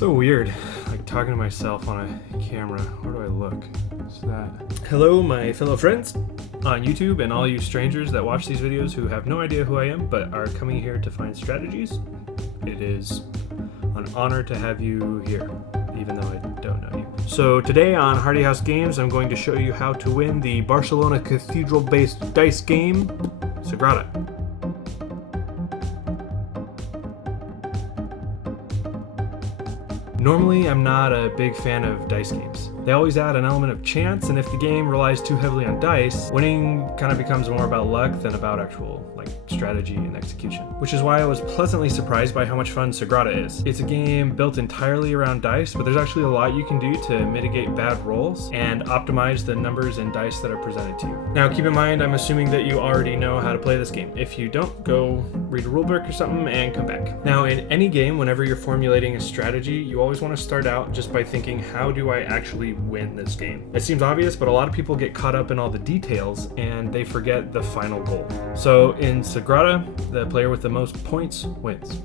So weird, like talking to myself on a camera. Where do I look? What's that? Hello, my fellow friends on YouTube and all you strangers that watch these videos who have no idea who I am but are coming here to find strategies. It is an honor to have you here, even though I don't know you. So today on Hardy House Games, I'm going to show you how to win the Barcelona Cathedral-based dice game, Sagrada. Normally, I'm not a big fan of dice games. They always add an element of chance, and if the game relies too heavily on dice, winning kind of becomes more about luck than about actual strategy and execution. Which is why I was pleasantly surprised by how much fun Sagrada is. It's a game built entirely around dice, but there's actually a lot you can do to mitigate bad rolls and optimize the numbers and dice that are presented to you. Now keep in mind, I'm assuming that you already know how to play this game. If you don't, go read a rulebook or something and come back. Now in any game, whenever you're formulating a strategy, you always want to start out just by thinking, how do I actually win this game? It seems obvious, but a lot of people get caught up in all the details and they forget the final goal. So in Sagrada, the player with the most points wins.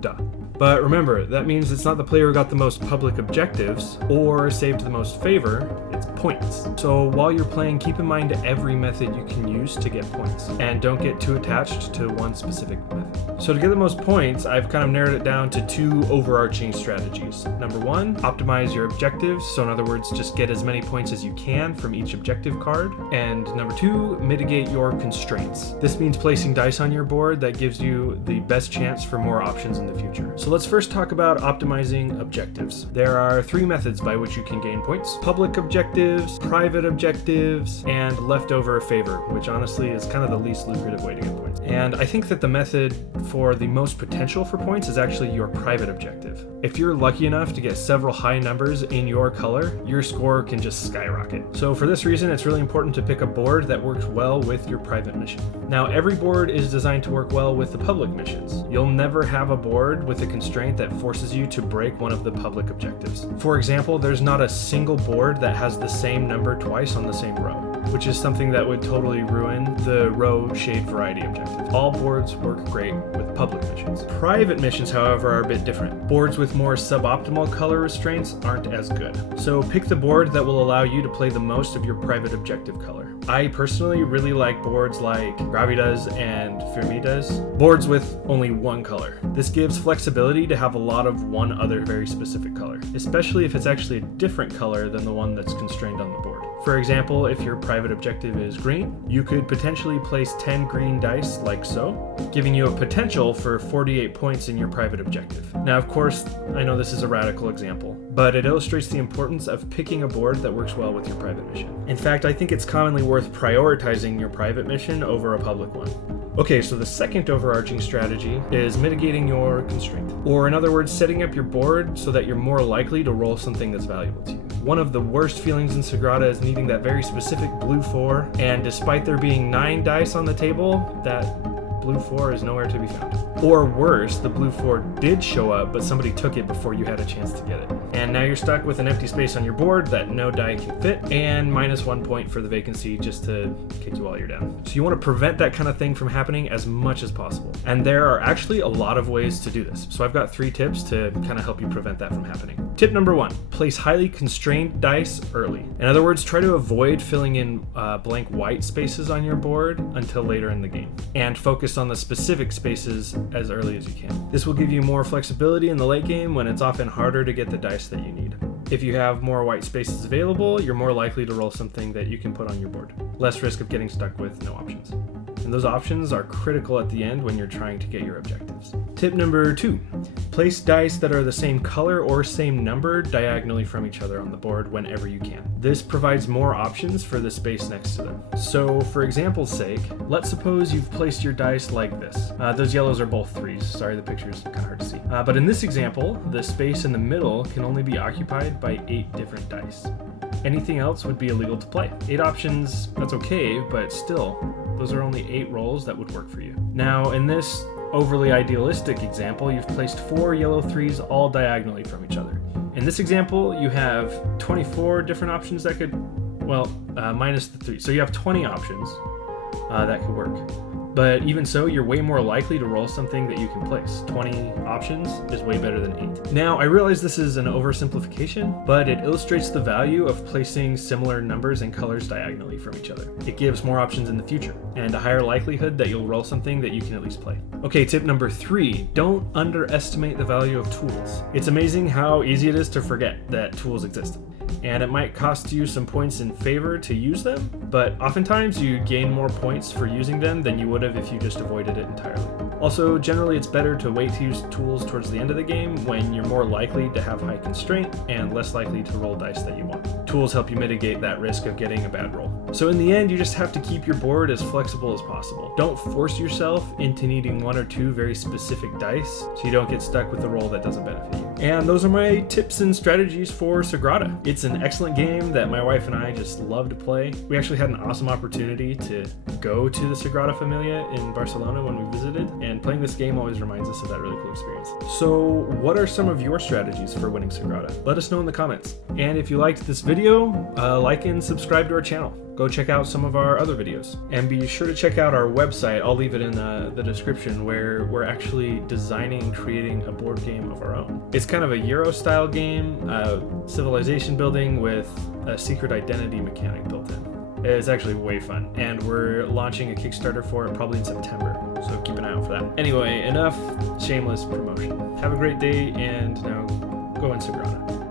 Duh. But remember, that means it's not the player who got the most public objectives or saved the most favor, it's points. So while you're playing, keep in mind every method you can use to get points, and don't get too attached to one specific method. So to get the most points, I've kind of narrowed it down to two overarching strategies. Number one, optimize your objectives. So in other words, just get as many points as you can from each objective card. And number two, mitigate your constraints. This means placing dice on your board that gives you the best chance for more options in the future. So let's first talk about optimizing objectives. There are three methods by which you can gain points: public objectives, private objectives, and leftover favor, which honestly is kind of the least lucrative way to get points. And I think that the method for the most potential for points is actually your private objective. If you're lucky enough to get several high numbers in your color, your score can just skyrocket. So for this reason, it's really important to pick a board that works well with your private mission. Now, every board is designed to work well with the public missions. You'll never have a board with a constraint that forces you to break one of the public objectives. For example, there's not a single board that has the same number twice on the same row, which is something that would totally ruin the row shade variety objective. All boards work great with public missions. Private missions, however, are a bit different. Boards with more suboptimal color restraints aren't as good. So pick the board that will allow you to play the most of your private objective color. I personally really like boards like Gravitas and Firmitas, boards with only one color. This gives flexibility to have a lot of one other very specific color, especially if it's actually a different color than the one that's constrained on the board. For example, if your private objective is green, you could potentially place 10 green dice like so, giving you a potential for 48 points in your private objective. Now, of course, I know this is a radical example, but it illustrates the importance of picking a board that works well with your private mission. In fact, I think it's commonly worth prioritizing your private mission over a public one. Okay, so the second overarching strategy is mitigating your constraint. Or in other words, setting up your board so that you're more likely to roll something that's valuable to you. One of the worst feelings in Sagrada is needing that very specific blue 4, and despite there being 9 dice on the table, that blue 4 is nowhere to be found. Or worse, the blue 4 did show up, but somebody took it before you had a chance to get it. And now you're stuck with an empty space on your board that no die can fit, and -1 point for the vacancy just to kick you while you're down. So you want to prevent that kind of thing from happening as much as possible. And there are actually a lot of ways to do this. So I've got 3 tips to kind of help you prevent that from happening. Tip number 1, place highly constrained dice early. In other words, try to avoid filling in blank white spaces on your board until later in the game, and focus on the specific spaces as early as you can. This will give you more flexibility in the late game when it's often harder to get the dice that you need. If you have more white spaces available, you're more likely to roll something that you can put on your board. Less risk of getting stuck with no options. And those options are critical at the end when you're trying to get your objectives. Tip number 2, place dice that are the same color or same number diagonally from each other on the board whenever you can. This provides more options for the space next to them. So for example's sake, let's suppose you've placed your dice like this. Those yellows are both 3s. Sorry, the picture's kind of hard to see. But in this example, the space in the middle can only be occupied by 8 different dice. Anything else would be illegal to play. 8 options, that's okay, but still, those are only 8 rolls that would work for you. Now, in this overly idealistic example, you've placed 4 yellow 3s all diagonally from each other. In this example, you have 24 different options that could, minus the 3. So you have 20 options that could work. But even so, you're way more likely to roll something that you can place. 20 options is way better than 8. Now, I realize this is an oversimplification, but it illustrates the value of placing similar numbers and colors diagonally from each other. It gives more options in the future, and a higher likelihood that you'll roll something that you can at least play. Okay, tip number 3, don't underestimate the value of tools. It's amazing how easy it is to forget that tools exist. And it might cost you some points in favor to use them, but oftentimes you gain more points for using them than you would have if you just avoided it entirely. Also, generally it's better to wait to use tools towards the end of the game when you're more likely to have high constraint and less likely to roll dice that you want. Tools help you mitigate that risk of getting a bad roll. So in the end, you just have to keep your board as flexible as possible. Don't force yourself into needing 1 or 2 very specific dice so you don't get stuck with a roll that doesn't benefit you. And those are my tips and strategies for Sagrada. It's an excellent game that my wife and I just love to play. We actually had an awesome opportunity to go to the Sagrada Familia in Barcelona when we visited, and playing this game always reminds us of that really cool experience. So what are some of your strategies for winning Sagrada? Let us know in the comments. And if you liked this video, like and subscribe to our channel. Go check out some of our other videos. And be sure to check out our website. I'll leave it in the description, where we're actually designing and creating a board game of our own. It's kind of a Euro style game, civilization building with a secret identity mechanic built in. It's actually way fun, and we're launching a Kickstarter for it probably in September, so keep an eye out for that. Anyway, enough shameless promotion. Have a great day, and now go in Sagrada.